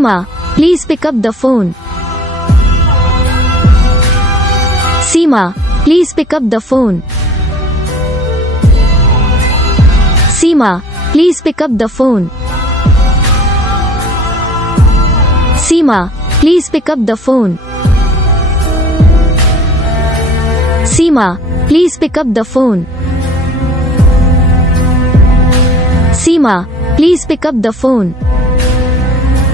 Seema, please pick up the phone. Seema, please pick up the phone. Seema, please pick up the phone. Seema, please pick up the phone. Seema, please pick up the phone. Seema, please pick up the phone.